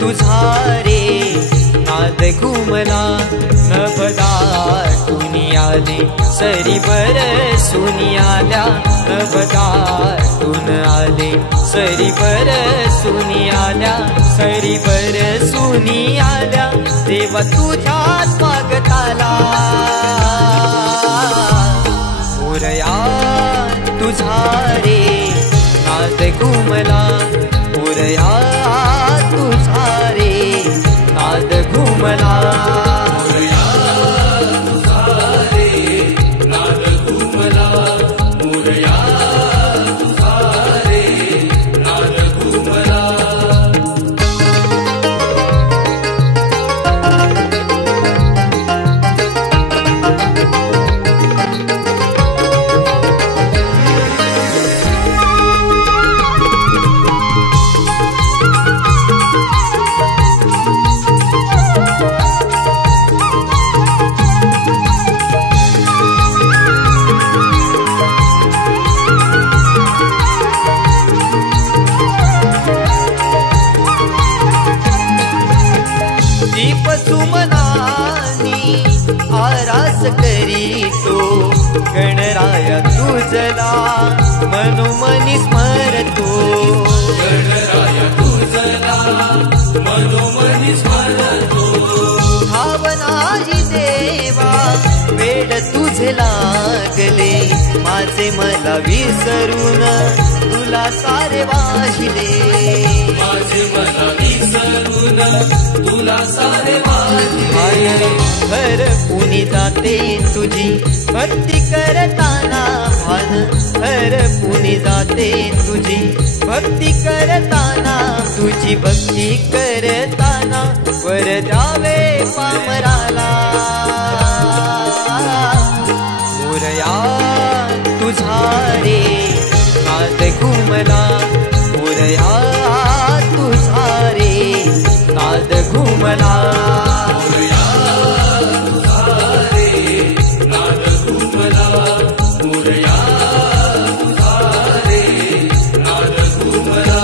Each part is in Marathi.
तुझा रे नाद घुमला नभदाटून आले सरी बरसून आल्या नभदाटून आले सरी बरसून आल्या सरी बरसून आल्या देवा तुझ्या स्वागताला मोरया तुझा रे नाद घुमला मोरया तुझा रे नाद घुमला मोरया तुझा रे नाद घुमला मोरया तुझा रे नाद घुमला दीप सुमनानी आरास करीतो गणराया तुझला मनोमनी स्मरतो गणराया तुझला मनोमनी स्मरतो भावनाही देवा वेड तुझे लागले माझे मला विसरून तुला सारे वाहिले माझे मला विसरून तुला सारे वाहिले भर पुनी जाते तुझी भक्ती करताना भान भर पुनी जाते तुझी भक्ती करताना तुझी भक्ती करताना वर द्यावे पामराला मोरया तुझा रे नाद घुमला मोरया तुझा रे नाद घुमला मोरया तुझा रे नाद घुमला मोरया तुझा रे नाद घुमला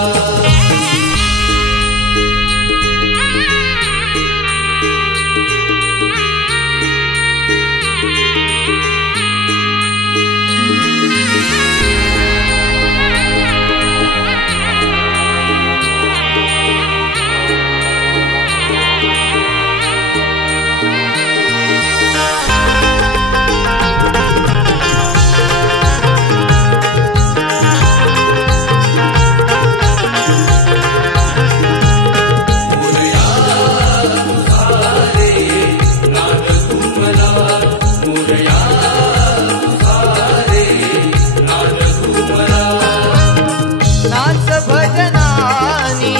नाच भजनानी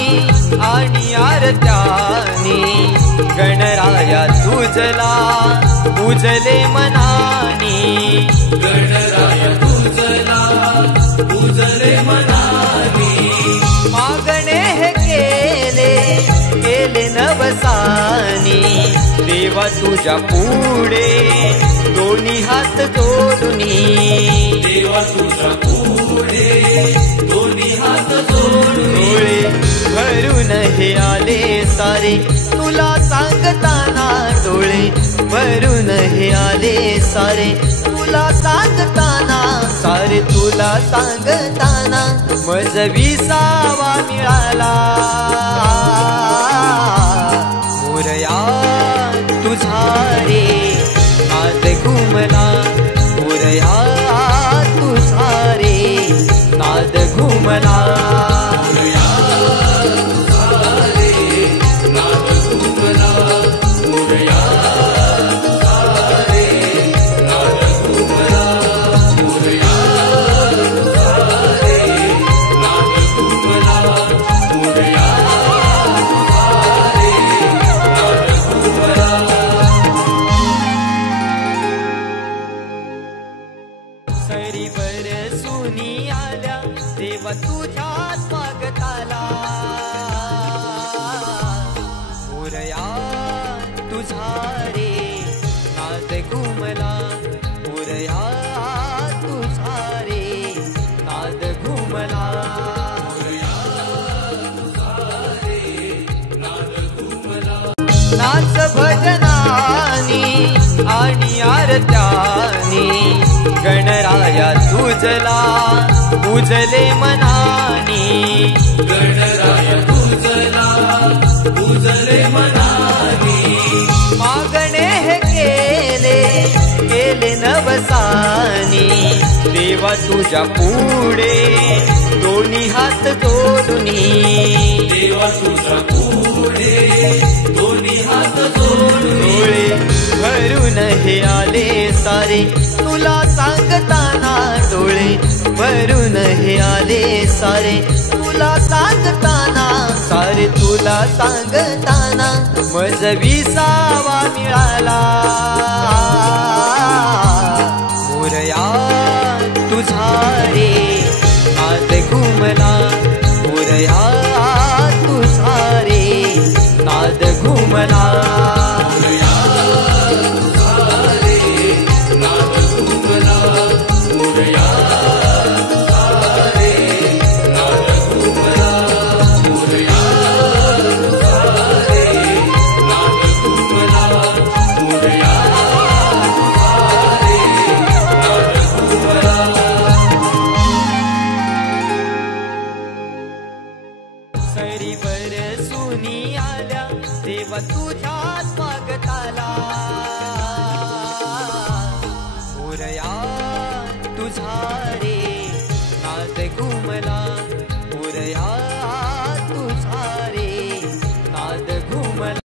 आणि आरत्यानी गणराया तुझला पूजले मनानी गणराया तुझला पूजले मनानी मागणे हे केले नवसानी देवा तुझ्या पुढे दोन्ही हात जोडुनी देवा तुझ्या पुढे दोन्ही हात जोडुनी भरून हे आले सारे तुला सांगताना डोळे भरून हे आले सारे तुला सांगताना सारे तुला सांगताना मज विसावा मिळाला मोरया तुझा रे नाद घुमला मोरया तुझा रे नाद घुमला मोरया तुझा रे नाद घुमला मोरया तुझा रे नाद घुमला मोरया तुझा रे नाद घुमला मोरया नाच भजनानी आणि आरत्यानी गणराया तुझला पूजले मनानी गणराया तुझला पूजले मनानी मागणे हे केले नवसानी देवा तुझ्या पुढे दोन्ही हात जोडुनी देवा तुझ्या पुढे दोन्ही हात जोडुनी भरून हे आले सारे तुला सांगताना डोळे भरून हे आले सारे तुला सांगताना सारे तुला सांगताना मज विसावा मिळाला